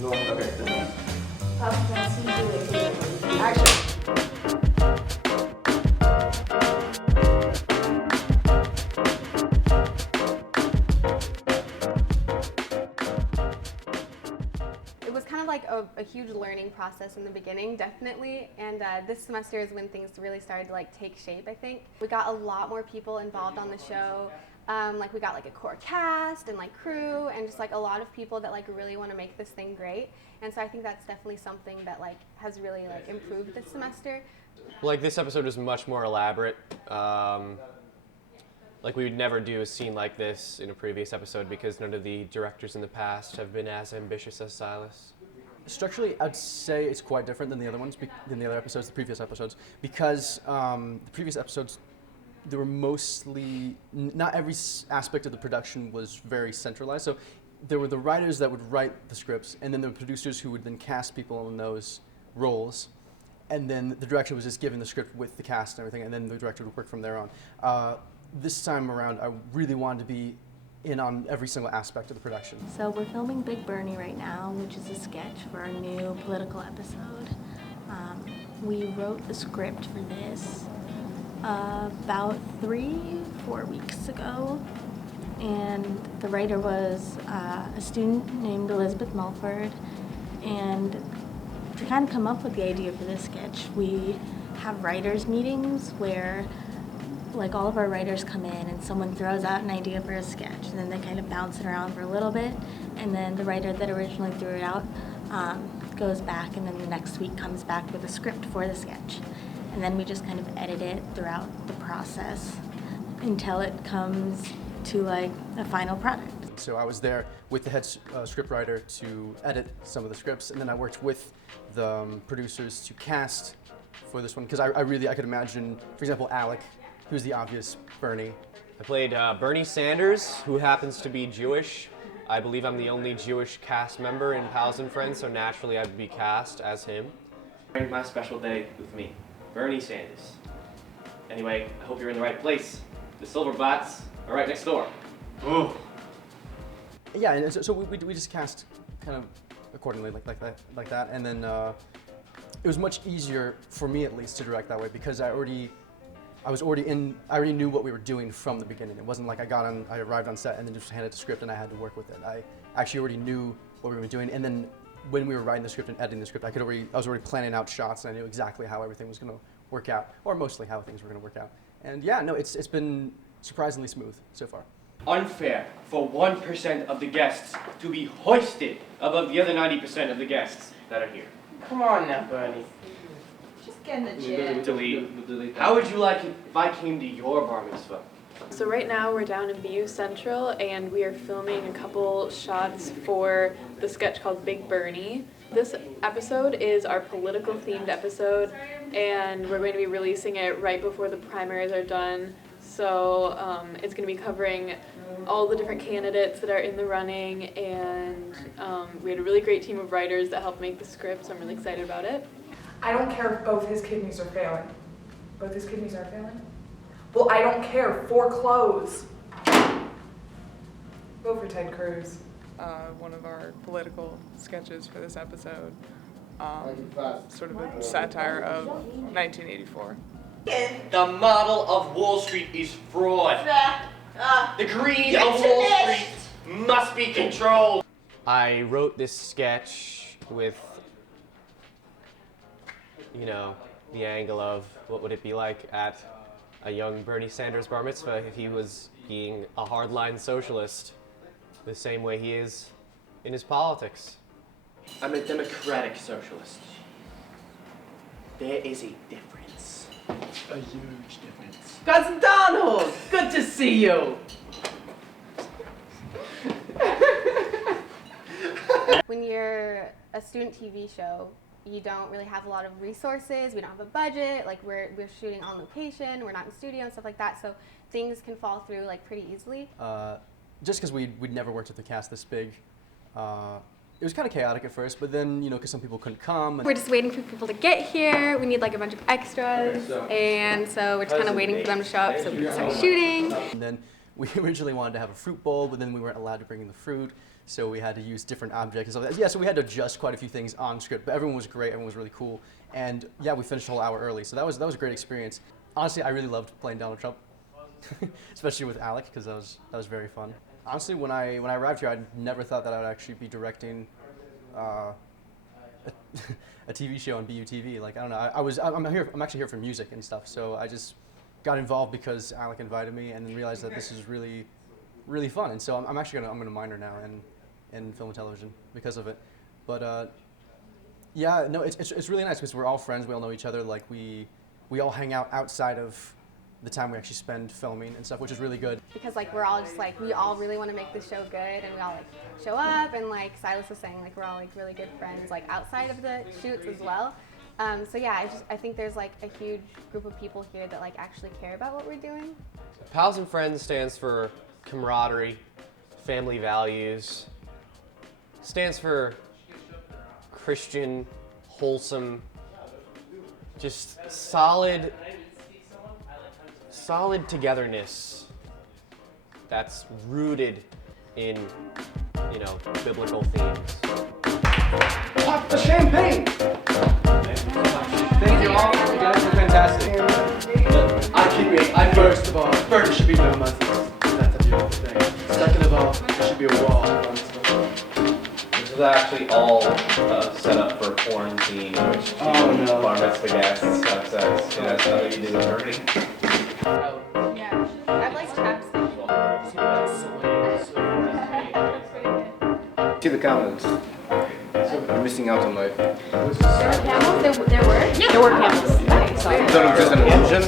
No, okay. Action. It was kind of like a huge learning process in the beginning, definitely, and this semester is when things really started to like take shape, I think. We got a lot more people involved on the show. Like we got like a core cast and like crew and just like a lot of people that like really want to make this thing great. And so I think that's definitely something that like has really like improved this semester. Like this episode is much more elaborate. Like we would never do a scene like this in a previous episode because none of the directors in the past have been as ambitious as Silas. Structurally, I'd say it's quite different than the other ones, than the other episodes, the previous episodes, because the previous episodes, they were mostly, not every aspect of the production was very centralized. So there were the writers that would write the scripts, and then there were producers who would then cast people in those roles. And then the director was just given the script with the cast and everything, and then the director would work from there on. This time around, I really wanted to be in on every single aspect of the production. So we're filming Big Bernie right now, which is a sketch for our new political episode. We wrote the script for this about 3-4 weeks ago, and the writer was a student named Elizabeth Mulford. And to kind of come up with the idea for this sketch, we have writers' meetings where like all of our writers come in and someone throws out an idea for a sketch, and then they kind of bounce it around for a little bit, and then the writer that originally threw it out goes back, and then the next week comes back with a script for the sketch. And then we just kind of edit it throughout the process until it comes to like a final product. So I was there with the head scriptwriter to edit some of the scripts, and then I worked with the producers to cast for this one, because I could imagine, for example, Alec, who's the obvious Bernie. I played Bernie Sanders, who happens to be Jewish. I believe I'm the only Jewish cast member in Pals and Friends, so naturally I'd be cast as him. My special day with me, Bernie Sanders. Anyway, I hope you're in the right place. The silver bots are right next door. Ooh. Yeah, and so we just cast kind of accordingly like that, and then it was much easier for me at least to direct that way because I already knew what we were doing from the beginning. It wasn't like I arrived on set and then just handed the script and I had to work with it. I actually already knew what we were doing, and then when we were writing the script and editing the script, I was already planning out shots, and I knew exactly how everything was going to work out, or mostly how things were going to work out. And yeah, no, it's been surprisingly smooth so far. Unfair for 1% of the guests to be hoisted above the other 90% of the guests that are here. Come on now, Bernie. Just get in the chair. Delete. How would you like it if I came to your bar mitzvah? So right now we're down in BU Central and we are filming a couple shots for the sketch called Big Bernie. This episode is our political themed episode, and we're going to be releasing it right before the primaries are done. So it's going to be covering all the different candidates that are in the running, and we had a really great team of writers that helped make the script, so I'm really excited about it. I don't care if both his kidneys are failing. Both his kidneys are failing? Well, I don't care. Foreclose. Vote for Ted Cruz. One of our political sketches for this episode, sort of a satire of 1984. The model of Wall Street is fraud. The greed of Wall Street must be controlled. I wrote this sketch with, you know, the angle of what would it be like at a young Bernie Sanders bar mitzvah if he was being a hardline socialist the same way he is in his politics. I'm a democratic socialist. There is a difference. A huge difference. Cousin Donald! Good to see you! When you're a student TV show, you don't really have a lot of resources. We don't have a budget. Like we're shooting on location. We're not in studio and stuff like that. So things can fall through like pretty easily. Just because we'd never worked with a cast this big, it was kind of chaotic at first. But then because some people couldn't come. We're just waiting for people to get here. We need like a bunch of extras, and so we're just kind of waiting for them to show up so we can start shooting. And then we originally wanted to have a fruit bowl, but then we weren't allowed to bring in the fruit. so we had to use different objects and stuff like that. Yeah, so we had to adjust quite a few things on script, but everyone was great, everyone was really cool, and yeah, we finished a whole hour early, so that was a great experience. Honestly, I really loved playing Donald Trump, especially with Alec, because that was very fun. Honestly, when I arrived here, I never thought that I would actually be directing a TV show on BUTV. Like, I don't know, I'm actually here for music and stuff, so I just got involved because Alec invited me, and then realized that this is really, really fun. And so I'm gonna minor now in film and television because of it. But yeah, no, it's really nice because we're all friends. We all know each other. Like we all hang out outside of the time we actually spend filming and stuff, which is really good. Because like we're all just like, we all really want to make the show good, and we all like show up, and like Silas was saying, like we're all like really good friends like outside of the shoots as well. So yeah, I think there's like a huge group of people here that like actually care about what we're doing. Pals and Friends stands for camaraderie, family values, stands for Christian, wholesome, just solid togetherness that's rooted in, you know, biblical themes. Pop the champagne! Thank you all. You guys are fantastic. First of all, it should be no muzzles. That's a beautiful thing. Second of all, there should be a wall. This is actually all set up for quarantine, which bar mitzvah guests and stuff, so it has nothing to do with learning. Yeah, I've like chapstick. See the comments. You're missing out on life. There were camels? There were? Yeah. There were camels. Okay, sorry. Is that just an illusion?